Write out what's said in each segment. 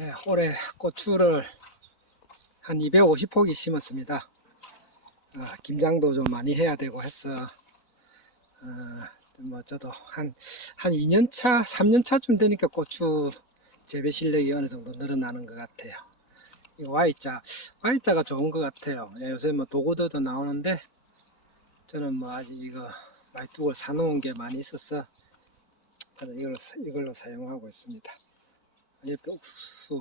네, 올해 고추를 한 250포기 심었습니다. 어, 김장도 좀 많이 해야 되고 해서 어, 뭐 저도 한, 한 2년차, 3년차쯤 되니까 고추 재배 실력이 어느 정도 늘어나는 것 같아요. 이 Y자, Y자가 좋은 것 같아요. 예, 요새 뭐 도구도도 나오는데 저는 뭐 아직 이거 말뚝을 사놓은 게 많이 있어서 저는 이걸로, 이걸로 사용하고 있습니다. 옆에 옥수수,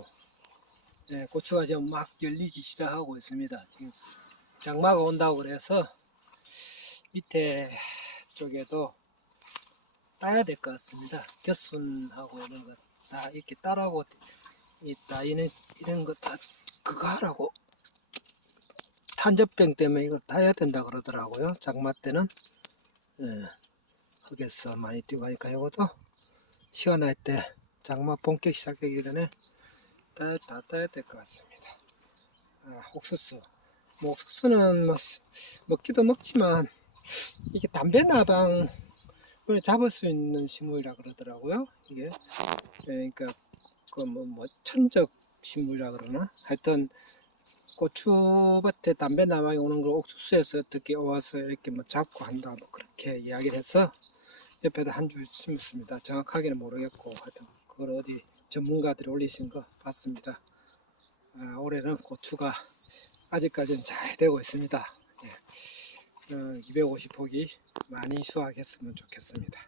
예, 고추가 지금 막 열리기 시작하고 있습니다. 지금 장마가 온다고 그래서 밑에 쪽에도 따야 될 것 같습니다. 겨순하고 이런 거 다 이렇게 따라고 있다. 이런, 이런 거 다 그거 하라고 탄저병 때문에 이걸 따야 된다 그러더라고요. 장마 때는. 예, 흙에서 많이 뛰고 하니까 이것도 시원할 때 장마 본격 시작하기 전에 다 따야 될 것 같습니다. 아, 옥수수. 뭐 옥수수는 뭐 스- 먹기도 먹지만 이게 담배 나방을 잡을 수 있는 식물이라 그러더라고요. 이게 예, 그러니까 그뭐 뭐 천적 식물이라 그러나 하여튼 고추밭에 담배 나방이 오는 걸 옥수수에서 어떻게 와서 이렇게 뭐 잡고 한다 뭐 그렇게 이야기를 해서 옆에다 한 줄 심었습니다. 정확하게는 모르겠고 하여튼 그걸 어디 전문가들이 올리신 거 봤습니다. 아, 올해는 고추가 아직까지는 잘 되고 있습니다. 예. 어, 250포기 많이 수확했으면 좋겠습니다.